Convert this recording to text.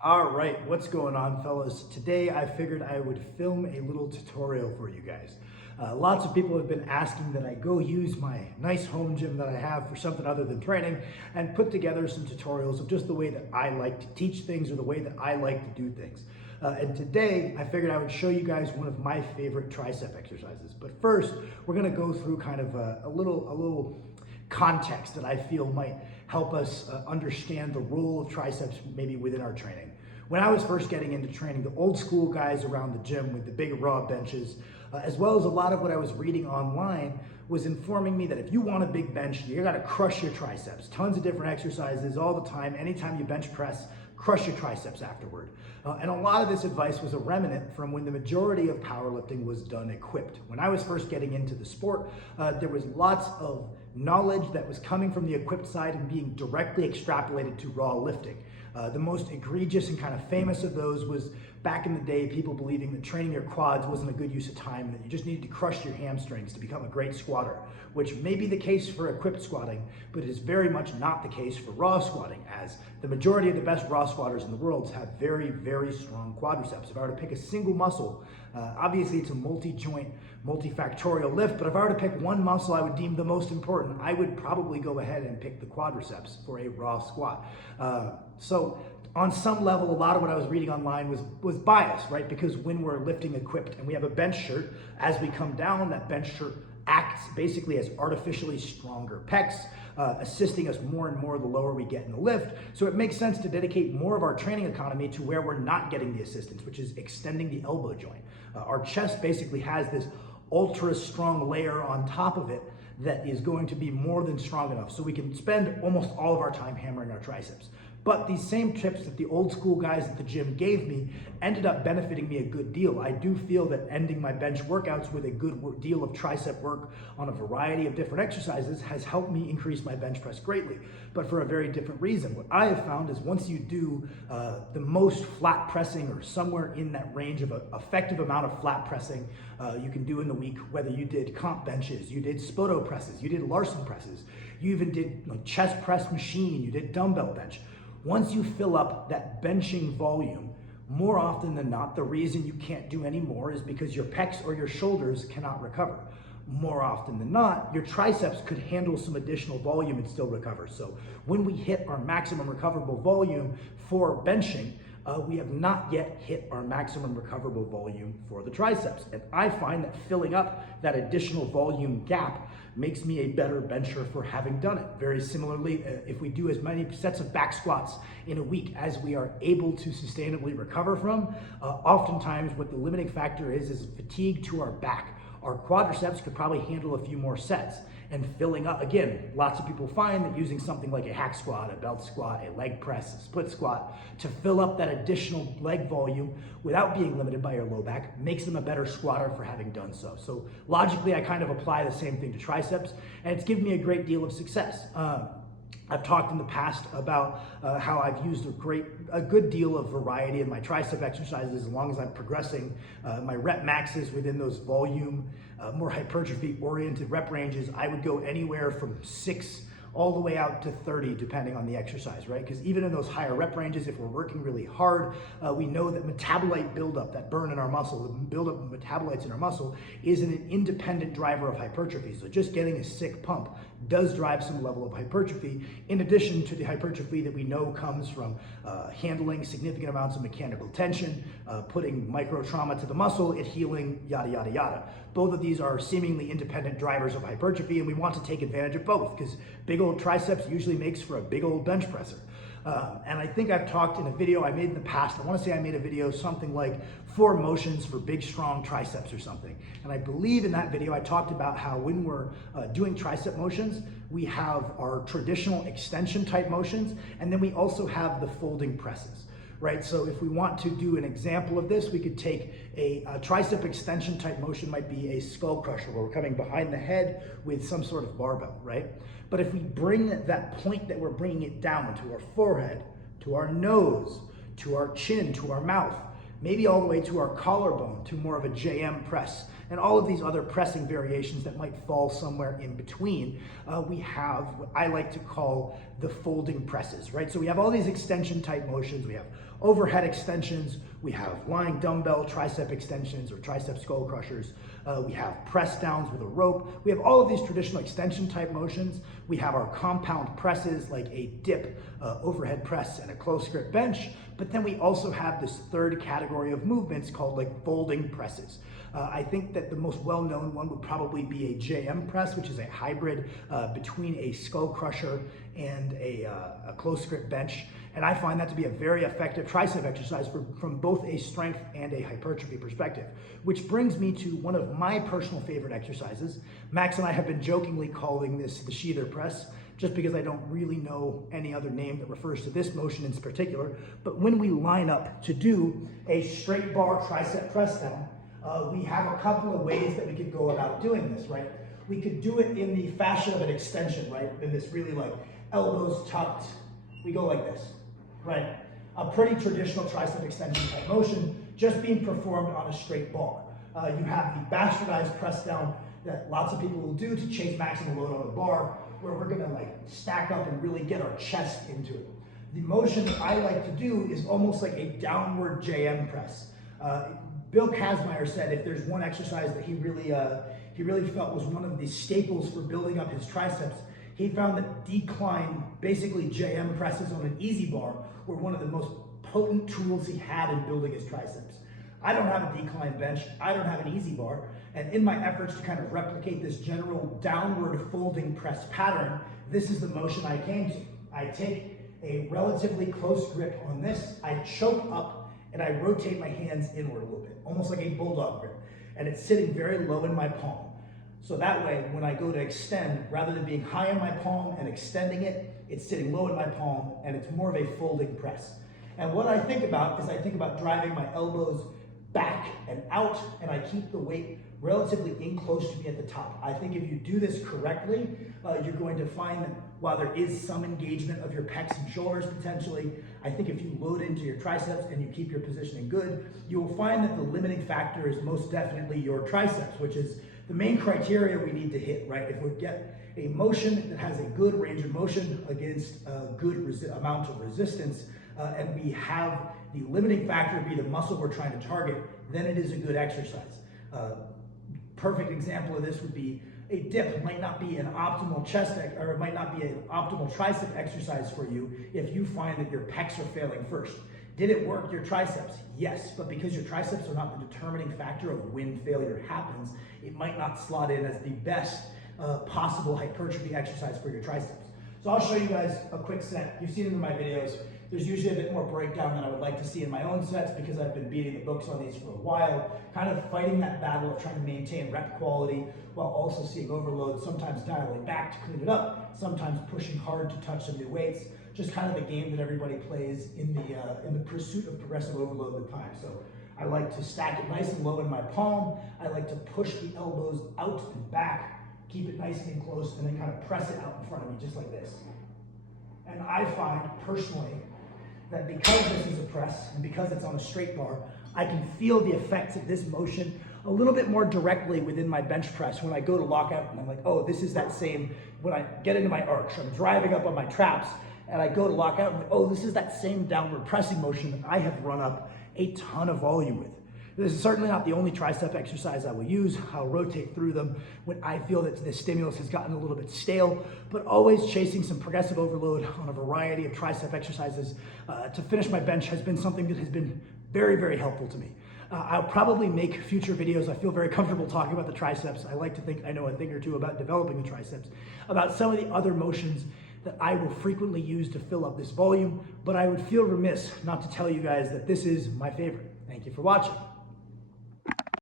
All right, what's going on, fellas? Today I figured I would film a little tutorial for you guys. Lots of people have been asking that I go use my nice home gym that I have for something other than training and put together some tutorials of just the way that I like to teach things or the way that I like to do things. And today I figured I would show you guys one of my favorite tricep exercises. But first, we're gonna go through kind of a little context that I feel might help us understand the role of triceps maybe within our training. When I was first getting into training, the old school guys around the gym with the big raw benches, as well as a lot of what I was reading online, was informing me that if you want a big bench, you gotta crush your triceps. Tons of different exercises all the time. Anytime you bench press, crush your triceps afterward. And a lot of this advice was a remnant from when the majority of powerlifting was done equipped. When I was first getting into the sport, there was lots of knowledge that was coming from the equipped side and being directly extrapolated to raw lifting. The most egregious and kind of famous of those was back in the day, people believing that training your quads wasn't a good use of time, that you just needed to crush your hamstrings to become a great squatter, which may be the case for equipped squatting, but it is very much not the case for raw squatting, as the majority of the best raw squatters in the world have very, very strong quadriceps. If I were to pick a single muscle, obviously it's a multi-joint, multifactorial lift, but if I were to pick one muscle I would deem the most important, I would probably go ahead and pick the quadriceps for a raw squat. So on some level, a lot of what I was reading online was biased, right? Because when we're lifting equipped and we have a bench shirt, as we come down, that bench shirt acts basically as artificially stronger pecs, assisting us more and more the lower we get in the lift. So it makes sense to dedicate more of our training economy to where we're not getting the assistance, which is extending the elbow joint. Our chest basically has this ultra strong layer on top of it that is going to be more than strong enough so we can spend almost all of our time hammering our triceps. But these same tips that the old school guys at the gym gave me ended up benefiting me a good deal. I do feel that ending my bench workouts with a good deal of tricep work on a variety of different exercises has helped me increase my bench press greatly, but for a very different reason. What I have found is once you do the most flat pressing or somewhere in that range of an effective amount of flat pressing you can do in the week, whether you did comp benches, you did Spoto presses, you did Larson presses, you even did chest press machine, you did dumbbell bench. Once you fill up that benching volume, more often than not, the reason you can't do any more is because your pecs or your shoulders cannot recover. More often than not, your triceps could handle some additional volume and still recover. So when we hit our maximum recoverable volume for benching, we have not yet hit our maximum recoverable volume for the triceps. And I find that filling up that additional volume gap makes me a better bencher for having done it. Very similarly, if we do as many sets of back squats in a week as we are able to sustainably recover from, oftentimes what the limiting factor is fatigue to our back. Our quadriceps could probably handle a few more sets. And filling up, again, lots of people find that using something like a hack squat, a belt squat, a leg press, a split squat, to fill up that additional leg volume without being limited by your low back makes them a better squatter for having done so. So logically, I kind of apply the same thing to triceps, and it's given me a great deal of success. I've talked in the past about how I've used a good deal of variety in my tricep exercises as long as I'm progressing my rep maxes within those volume, more hypertrophy-oriented rep ranges. I would go anywhere from 6 all the way out to 30 depending on the exercise, right? Because even in those higher rep ranges, if we're working really hard, we know that metabolite buildup, that burn in our muscle, the buildup of metabolites in our muscle is an independent driver of hypertrophy. So just getting a sick pump does drive some level of hypertrophy, in addition to the hypertrophy that we know comes from handling significant amounts of mechanical tension, putting micro trauma to the muscle, it healing, yada, yada, yada. Both of these are seemingly independent drivers of hypertrophy, and we want to take advantage of both because big old triceps usually makes for a big old bench presser. And I think I've talked in a video I made in the past, I want to say I made a video something like 4 motions for big strong triceps or something. And I believe in that video I talked about how when we're doing tricep motions, we have our traditional extension type motions, and then we also have the folding presses. Right, so if we want to do an example of this, we could take a tricep extension type motion might be a skull crusher where we're coming behind the head with some sort of barbell, right? But if we bring that point that we're bringing it down to our forehead, to our nose, to our chin, to our mouth, maybe all the way to our collarbone, to more of a JM press, and all of these other pressing variations that might fall somewhere in between, we have what I like to call the folding presses, right? So we have all these extension type motions. We have overhead extensions, we have lying dumbbell tricep extensions or tricep skull crushers, we have press downs with a rope, we have all of these traditional extension type motions, we have our compound presses like a dip, overhead press, and a close grip bench, but then we also have this third category of movements called like folding presses. I think that the most well-known one would probably be a JM press, which is a hybrid between a skull crusher and a close grip bench. And I find that to be a very effective tricep exercise from both a strength and a hypertrophy perspective, which brings me to one of my personal favorite exercises. Max and I have been jokingly calling this the sheather press, just because I don't really know any other name that refers to this motion in particular. But when we line up to do a straight bar tricep press down, we have a couple of ways that we could go about doing this, right? We could do it in the fashion of an extension, right? In this really like elbows tucked, we go like this, right? A pretty traditional tricep extension type motion, just being performed on a straight bar. You have the bastardized press down that lots of people will do to chase maximum load on the bar, where we're gonna like stack up and really get our chest into it. The motion that I like to do is almost like a downward JM press. Bill Kazmaier said if there's one exercise that he really felt was one of the staples for building up his triceps, he found that decline, basically JM presses on an easy bar, were one of the most potent tools he had in building his triceps. I don't have a decline bench, I don't have an easy bar, and in my efforts to kind of replicate this general downward folding press pattern, this is the motion I came to. I take a relatively close grip on this, I choke up, and I rotate my hands inward a little bit, almost like a bulldog grip, and it's sitting very low in my palm. So that way, when I go to extend, rather than being high in my palm and extending it, it's sitting low in my palm, and it's more of a folding press. And what I think about is I think about driving my elbows back and out, and I keep the weight relatively in close to me at the top. I think if you do this correctly, you're going to find that while there is some engagement of your pecs and shoulders potentially, I think if you load into your triceps and you keep your positioning good, you will find that the limiting factor is most definitely your triceps, which is the main criteria we need to hit, right? If we get a motion that has a good range of motion against a good amount of resistance, and we have the limiting factor be the muscle we're trying to target, then it is a good exercise. Perfect example of this would be a dip might not be an optimal or it might not be an optimal tricep exercise for you if you find that your pecs are failing first. Did it work your triceps? Yes, but because your triceps are not the determining factor of when failure happens, it might not slot in as the best possible hypertrophy exercise for your triceps. So I'll show you guys a quick set. You've seen it in my videos. There's usually a bit more breakdown than I would like to see in my own sets because I've been beating the books on these for a while, kind of fighting that battle of trying to maintain rep quality while also seeing overload, sometimes dialing back to clean it up, sometimes pushing hard to touch some new weights, just kind of the game that everybody plays in the pursuit of progressive overload with time. So I like to stack it nice and low in my palm. I like to push the elbows out and back, keep it nice and close, and then kind of press it out in front of me just like this. And I find personally that because this is a press and because it's on a straight bar, I can feel the effects of this motion a little bit more directly within my bench press when I go to lock out and I'm like, oh, this is that same, when I get into my arch, I'm driving up on my traps and I go to lock out and I'm like, oh, this is that same downward pressing motion that I have run up a ton of volume with. This is certainly not the only tricep exercise I will use. I'll rotate through them when I feel that the stimulus has gotten a little bit stale, but always chasing some progressive overload on a variety of tricep exercises to finish my bench has been something that has been very, very helpful to me. I'll probably make future videos. I feel very comfortable talking about the triceps. I like to think I know a thing or two about developing the triceps, about some of the other motions that I will frequently use to fill up this volume, but I would feel remiss not to tell you guys that this is my favorite. Thank you for watching.